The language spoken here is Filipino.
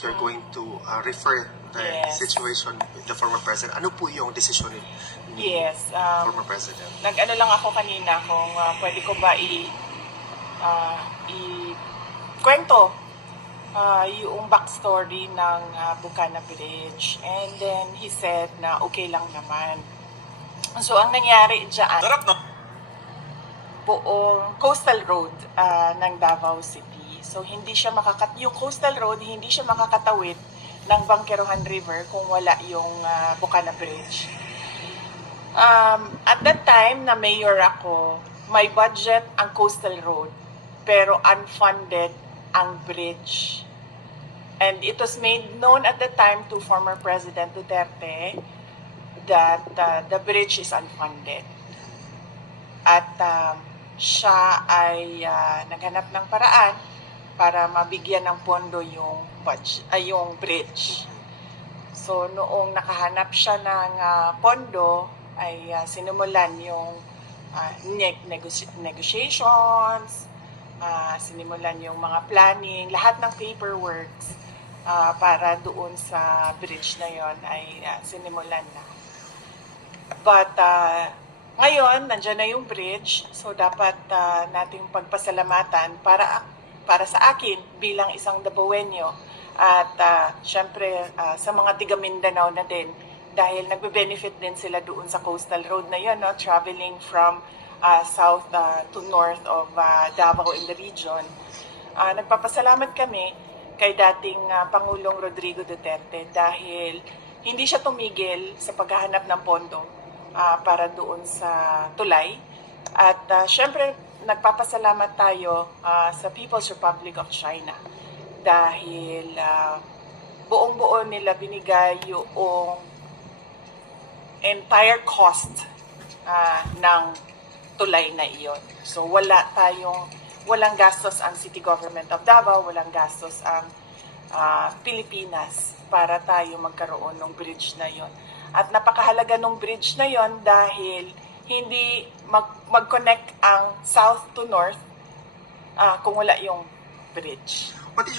You're going to refer the Yes. situation with the former president. Ano po yung desisyon ni Yes. former president? Nag-ano lang ako kanina kung pwede ko ba kwento yung backstory ng Bucana Bridge. And then he said na okay lang naman. So ang nangyari dyan, Sarap, no? buong coastal road ng Davao City. So hindi siya yung coastal road hindi siya makakatawid ng Bangkerohan River kung wala yung Bucana Bridge. At that time na mayor ako, may budget ang coastal road pero unfunded ang bridge. And it was made known at the time to former President Duterte that the bridge is unfunded. At siya ay naghanap ng paraan para mabigyan ng pondo yung bridge. So noong nakahanap siya ng pondo ay sinimulan yung negotiations, sinimulan yung mga planning, lahat ng paperworks para doon sa bridge na yon ay sinimulan na. But ngayon, nandiyan na yung bridge, so dapat nating pagpasalamatan para sa akin bilang isang Dabawenyo at syempre sa mga tiga Mindanao na din dahil nagbe-benefit din sila doon sa coastal road na yun, no? Traveling from south to north of Davao in the region. Nagpapasalamat kami kay dating Pangulong Rodrigo Duterte dahil hindi siya tumigil sa paghahanap ng pondo para doon sa tulay. At syempre, nagpapasalamat tayo sa People's Republic of China dahil buong-buo nila binigay yung entire cost ng tulay na iyon. So walang gastos ang City Government of Davao, walang gastos ang Pilipinas para tayo magkaroon ng bridge na yon. At napakahalaga ng bridge na yon dahil hindi mag-connect ang south to north kung wala yung bridge. What is